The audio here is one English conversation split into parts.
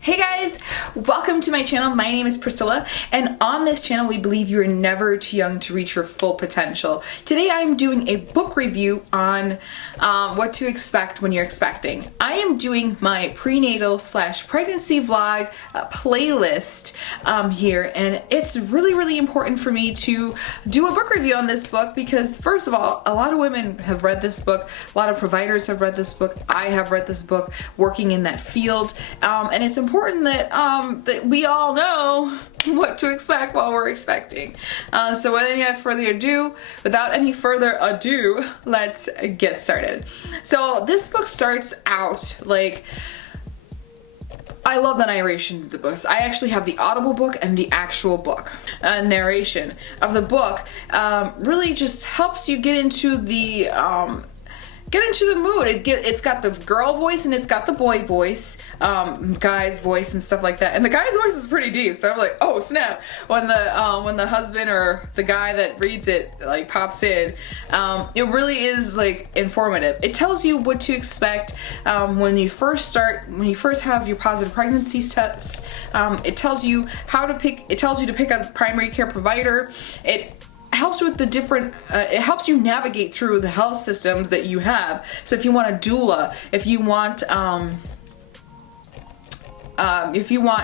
Hey guys, welcome to my channel. My name is Priscilla, and on this channel we believe you're never too young to reach your full potential. Today I'm doing a book review on what to expect when you're expecting. I am doing my prenatal / pregnancy vlog playlist here, and it's really important for me to do a book review on this book because, first of all, a lot of women have read this book, a lot of providers have read this book, I have read this book working in that field, and it's important that we all know what to expect while we're expecting. So without any further ado, let's get started. So this book starts out like, I love the narration of the books. I actually have the Audible book and the actual book. Narration of the book really just helps you get into the mood. It's got the girl voice and it's got the boy voice, guy's voice and stuff like that. And the guy's voice is pretty deep, so I'm like, oh snap! When the husband or the guy that reads it like pops in, it really is like informative. It tells you what to expect when you first have your positive pregnancy tests. It tells you how to pick. It tells you to pick a primary care provider. It helps with the different, it helps you navigate through the health systems that you have. So if you want a doula, if you want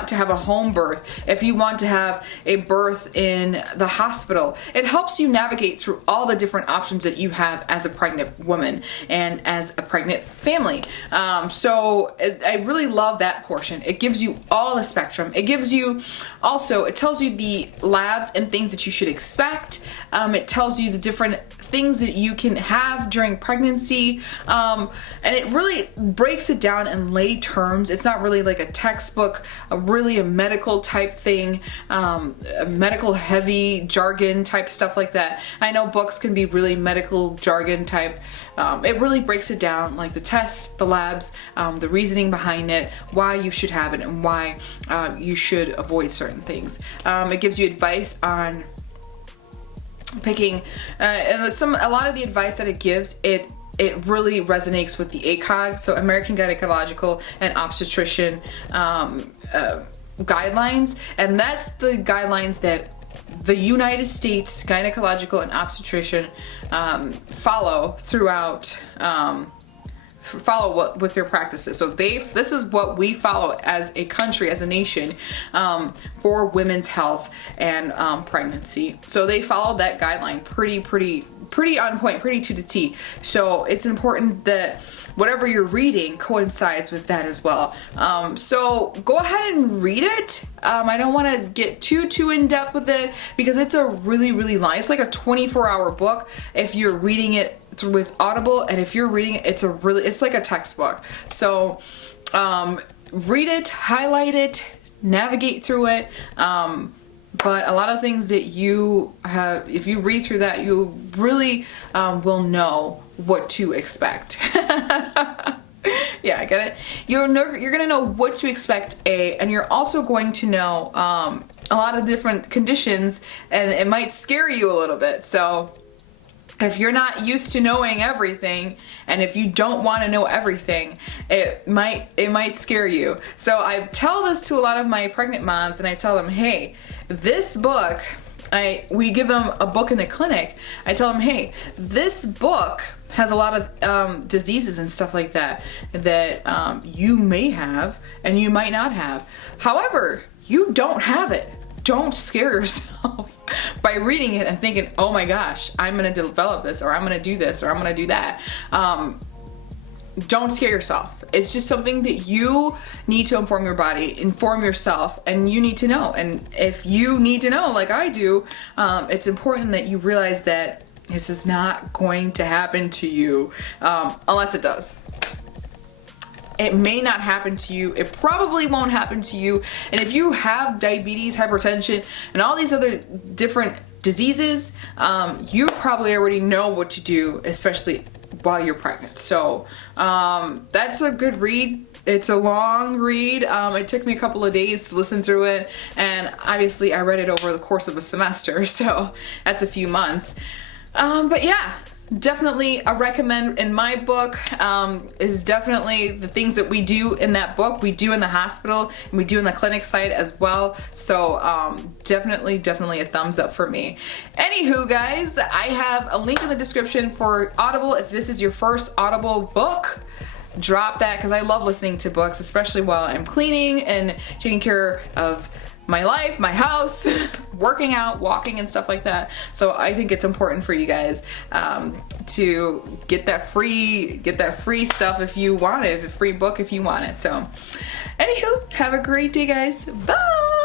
to have a home birth, if you want to have a birth in the hospital, it helps you navigate through all the different options that you have as a pregnant woman and as a pregnant family. I really love that portion. It gives you all the spectrum. It tells you the labs and things that you should expect. It tells you the different things that you can have during pregnancy, and it really breaks it down in lay terms. It's not really like a textbook, really a medical type thing, a medical heavy jargon type stuff like that. I know books can be really medical jargon type. It really breaks it down, like the tests, the labs, the reasoning behind it, why you should have it, and why you should avoid certain things. It gives you advice on picking, and a lot of the advice that it gives, it really resonates with the ACOG, so American Gynecological and Obstetrician guidelines, and that's the guidelines that the United States Gynecological and Obstetrician follow throughout. Follow with their practices. So this is what we follow as a country, as a nation, for women's health and pregnancy. So they follow that guideline pretty on point, pretty to the T. So it's important that whatever you're reading coincides with that as well. So go ahead and read it. I don't want to get too in depth with it because it's a really long. It's like a 24-hour book if you're reading it with Audible, and if you're reading it, it's like a textbook. So read it, highlight it, navigate through it. But a lot of things that you have, if you read through that, you really will know what to expect. Yeah, I get it. You're gonna know what to expect, and you're also going to know a lot of different conditions, and it might scare you a little bit. So if you're not used to knowing everything, and if you don't want to know everything, it might scare you. So I tell this to a lot of my pregnant moms, and I tell them, hey, this book, we give them a book in the clinic. I tell them, hey, this book has a lot of diseases and stuff like that you may have and you might not have. However, you don't have it. Don't scare yourself by reading it and thinking, oh my gosh, I'm gonna develop this, or I'm gonna do this, or I'm gonna do that. Don't scare yourself. It's just something that you need to inform your body, inform yourself, and you need to know. And if you need to know, like I do, it's important that you realize that this is not going to happen to you unless it does. It may not happen to you. It probably won't happen to you. And if you have diabetes, hypertension, and all these other different diseases, you probably already know what to do, especially while you're pregnant. So that's a good read. It's a long read. It took me a couple of days to listen through it, and obviously I read it over the course of a semester, so that's a few months. But yeah, definitely a recommend in my book is definitely the things that we do in that book, we do in the hospital, and we do in the clinic side as well. So definitely a thumbs up for me. Anywho, guys, I have a link in the description for Audible. If this is your first Audible book, drop that, because I love listening to books, especially while I'm cleaning and taking care of my life, my house, working out, walking, and stuff like that. So I think it's important for you guys to get that free stuff if you want it, a free book if you want it. So anywho, have a great day, guys. Bye.